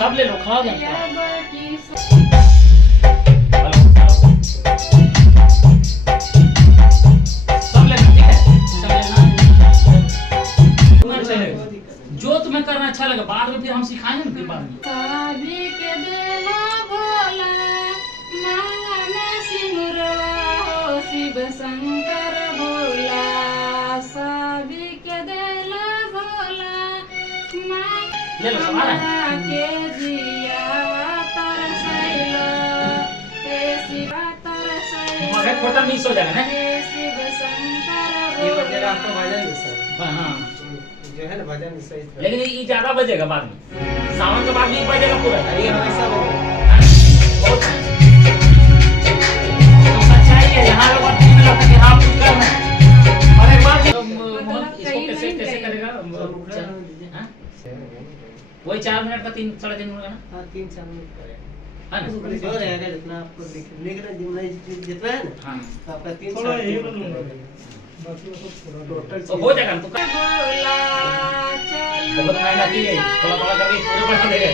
सब ले लो, खाओ जाओ। सब लेना, ठीक है, सब लेना। जो तुम्हें करना अच्छा लगे, बाद में फिर हम सिखाएंगे ना, फिर बाद में। सभी के देवा भोला मांगा में सिंगरवा हो शिव शंकर भोला। सभी के देला भोला ले लो, सब आ रहा है। के जिया तरसैलो हे शिव तरसैलो मगर खोटा मिस हो जाएगा ना। हे शिव शंकर ये बजेगा आपका भजन है सर, हाँ, जो है ना भजन सही तरह। लेकिन ये ज्यादा बजेगा बाद में, सावन के बाद भी बजेगा पूरा। ये हमेशा बजेगा। बहुत सच्चाई है यहाँ लोग बात नहीं लगता कि हाँ कुछ करना है। और एक बात इसको कैसे कैसे करेगा, हाँ? वही 4 मिनट का 3 साढ़े 3 मिनट का ना, हाँ 3-4 मिनट करें, है ना? जो रहेगा जितना आपको लिख रहे जितना है ना, हाँ, तो आपका 3-4 टोटल तो हो जाएगा ना। तो बहुत मेहनती है, थोड़ा थोड़ा करके पूरे बढ़ा देगा।